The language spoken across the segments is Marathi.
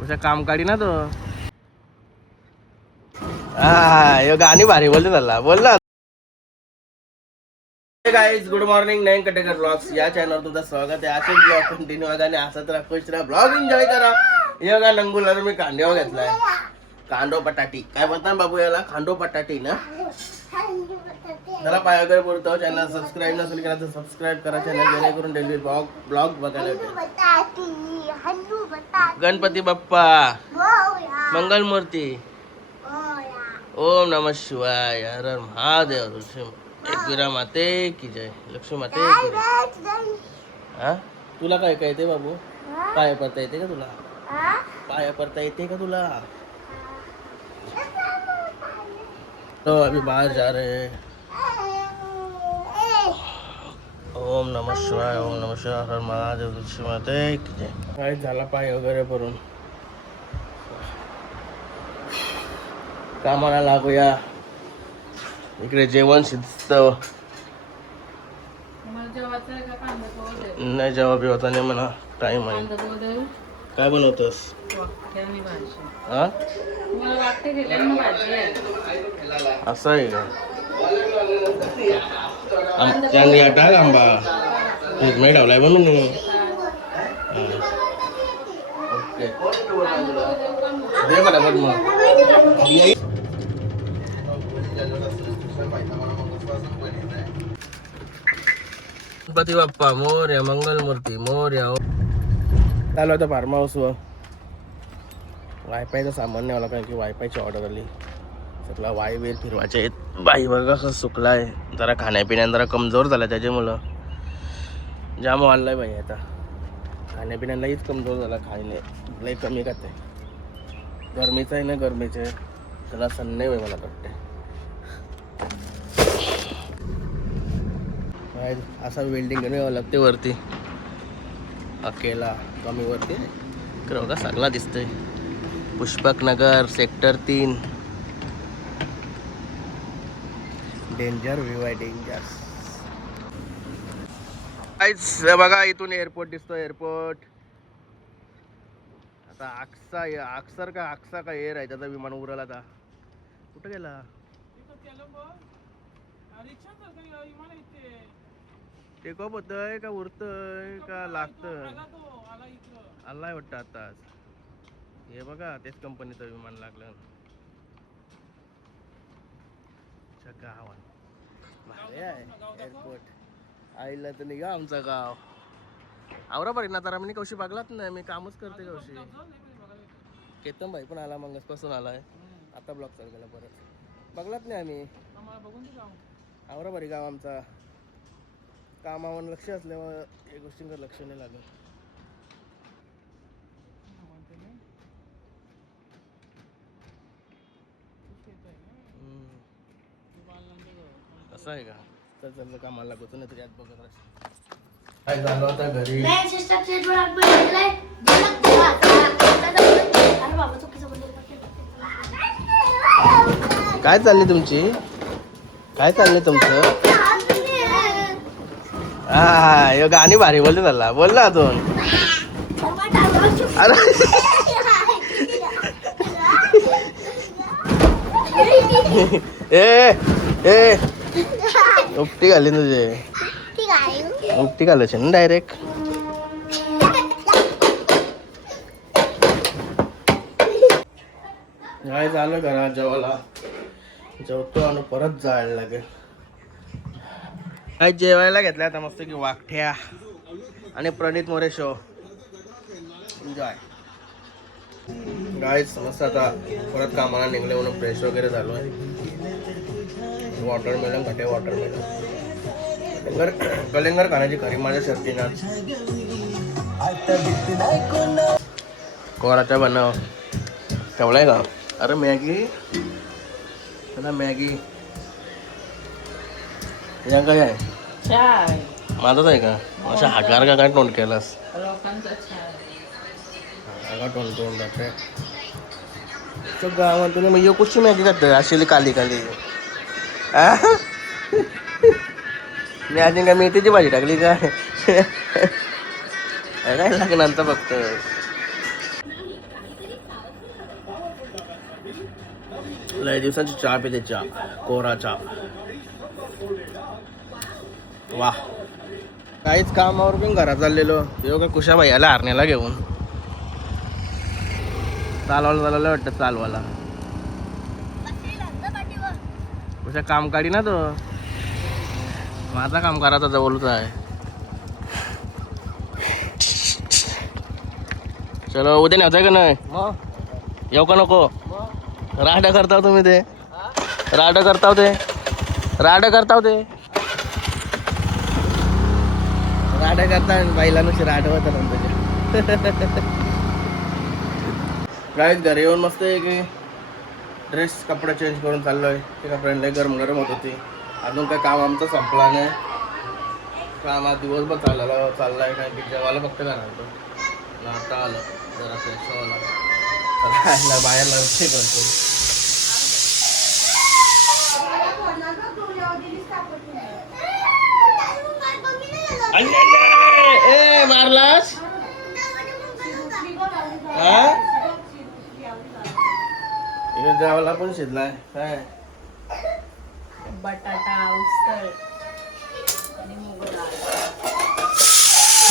तुझ्या काम काढी ना तो. हा गाणी भारी बोलते झाला बोल ना. Guys good morning. Nayan Katekar blogs या चॅनलवर तुमचं स्वागत आहे. असेच ब्लॉग कंटिन्यू आणि असंच राहा, खुश राहा, ब्लॉग एन्जॉय करा. हे का नंगुला मी कांदेव घेतलाय. कांदो बटाटी काय बोलता बाबू याला? खांडो बटाटी ना. जरा पाय वगैरे बोलतो. चॅनल सबस्क्राईब नसेल करा तर सबस्क्राईब करा चॅनल, जेणेकरून डेली ब्लॉग बघायला भेटेल. गणपती बाप्पा मंगलमूर्ती ओम नमः शिवाय हर हर महादेव. एकविरा माते की जय. लक्ष्मी माते की जय. हा तुला काय काय येते बाबू? पाया पडता येते का तुला? पाया पडता येते का तुला? तो अभी बाहर जा रहे हैं. ओम नमः शिवाय ओम नमः शिवाय हर महादेव. लक्ष्मी माते की जय. काय झाला पाय वगैरे भरून कामाला लागूया. इकडे जेवण शिजत नाही. जेव्हा बी होता नाही म्हणा. टाइम आहे. काय बनवतोस? हा असं आहे का? त्यांनी टाक आंबा नाही ठेवलाय म्हणून. ओके दे मला पण मग. गणपती बाप्पा मोरया मंगलमूर्ती मोरया. चालू होतं फार्म हाऊस वर. वायफायचं सामान नाही आला कारण की वायफायची ऑर्डर आली. सगळा वायवेर फिरवायचे आहेत. बाई बघा कसं सुकलाय. जरा खाण्यापिण्यात जरा कमजोर झाला त्याच्यामुळं जाम वाढलाय बाई. आता खाण्यापिण्यालाहीच कमजोर झाला. खायने लई कमी खाते. गरमीचं आहे ना. गरमीचे त्याला सण नाही बाई मला वाटते. असा वेल्डिंग घेऊन यावं लागते वरती. अकेला कमी वरती इकडं बघा सगळा दिसतंय. पुष्पक नगर सेक्टर 3. डेंजर व्ह्यू आहे डेंजर. बघा इथून एअरपोर्ट दिसतो. एअरपोर्ट आता अक्सर का एअर आहे त्याचा विमान उराला. आता कुठं गेला? टेकऑफ होतंय का उरतंय का लागतंय? आलाय वाटतं आताच. हे बघा तेच कंपनीचं विमान लागलं. गावात भारी आहे एअरपोर्ट. आईला तर निघा आमचं गाव. आवरा बरी ना तर मी कौशी बघलाच नाही. मी कामच करते कौशी. केतन भाई पण आला मंगसपासून आलाय. आता ब्लॉक चालू केला परत. बघलाच नाही आम्ही. आवरा बरी गाव आमचा. कामावर लक्ष असल्यामुळे या गोष्टींकडे लक्ष नाही लागत. असं आहे का? तर चाललं कामाला लागतो नाही तर यात बघत काय झालं होता घरी. काय चालली तुमची? काय चाललंय तुमचं? हा हे गाणी भारी बोलते झाला बोल ना अजून. अरे ए ए उपटी घाली तुझे. उपटी घालायची ना डायरेक्ट. काय झालं घरात जेवायला. जेवतो आणि परत जायला लागेल. काय जेवायला घेतलं आता मस्त की वाकठ्या आणि प्रणित मोरे शो. Enjoy guys. मस्त आता परत कामाला निघले म्हणून फ्रेश वगैरे झालो आहे. वॉटरमेलन खाते. वॉटरमेलन कलिंगर खाण्याची खरी माझ्या शर्तीनं. कोराच्या बनव ठेवलाय का? अरे मॅगी त्याला मॅगी या काय आहे? माझाच आहे का? अशा हाकार का काय तोंड केलास? तोंड जाते गावातून. मग कुठची मॅगी खात अशी काली काली? मी अजून काय मेथीची भाजी टाकली का? काय लागणार फक्त. लय दिवसांची चहा पिते, चहा, कोरा चहा. वा, काहीच कामावर पण घरात चाललेलो तेव्हा का कुशा भैयाला हरण्याला घेऊन चालवायला वाटतं चालवायला. कुशा काम काढी ना तो, माझा काम करायचा जवळच आहे. चलो उद्या न्यायचं का नाही? येऊ का नको? राडा करताव तुम्ही ते, राडा करताव ते, राडा करताव ते, राडा करता बाईला नुसते राडवत गाईत घरी येऊन मस्त आहे की ड्रेस कपडे चेंज करून चाललोय. ते कपड्यांना लय गरम गरम होत होती. अजून काय काम आमचं संपला नाही. काम आज दिवसभर चाललाय काय की जेवायला फक्त घालतो. आता आलं जरा फ्रेश व्हायला बाहेरला ते करतो. ए मारलास जेवायला पण शिजलाय काय बटाटा उसळ आणि मूग डाळ.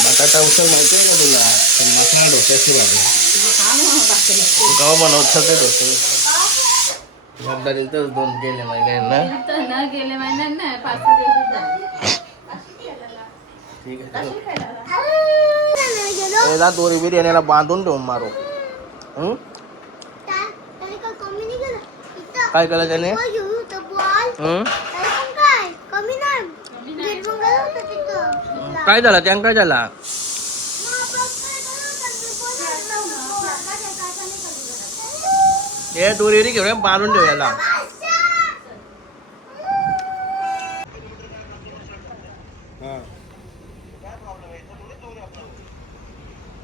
बटाटा उसळ माहिती आहे का तुला? मसाला डोक्याची भाजी तू केव्हा बनवत ते डोसे? एकदा दिलतच 2 गेले महिन्यांना. न गेले महिन्यांना 5-6 दिवस झाले. ठीक आहे पहिला दोरी बिर्याणीला बांधून ठेवून मारू. काय केलं त्याने? काय झालं त्या काय झाला? हे दोरी घेऊन बांधून ठेव याला.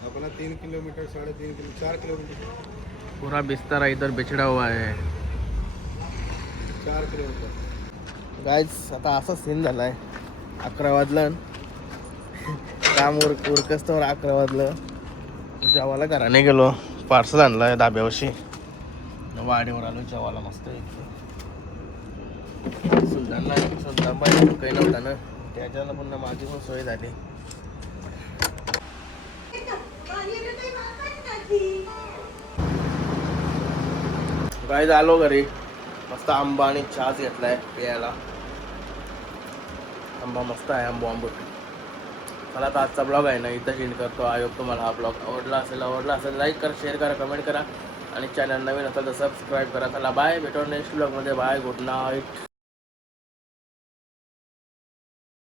अपना 3 किलोमीटर 3.5 किलो 4 किलोमीटर पूरा बिस्तर इधर बिछड़ा हुआ है. 4 किलोमीटर. गाईज आता असा सीन झालाय. 11 वाजलं काम उरकस तर 11 वाजलं. जेवायला घराने गेलो, पार्सल आणलाय धाब्यावशी. वाडीवर आलो जेवायला मस्त. सुलतान बाई काही नव्हता ना त्याच्याला पुन्हा माझी पण सोय झाली. गाईज आलो घरी, मस्त आंबा आणि चहाच घेतलाय प्यायला. आंबा मस्त आहे, आंबो. मला तर आजचा ब्लॉग आहे ना इथं एंड करतो. आय होप तुम्हाला हा ब्लॉग आवडला असेल लाईक करा, शेअर करा, कमेंट करा आणि चॅनल नवीन असेल तर सबस्क्राईब करा. चला बाय, भेटू नेक्स्ट ब्लॉगमध्ये. Bye, good night.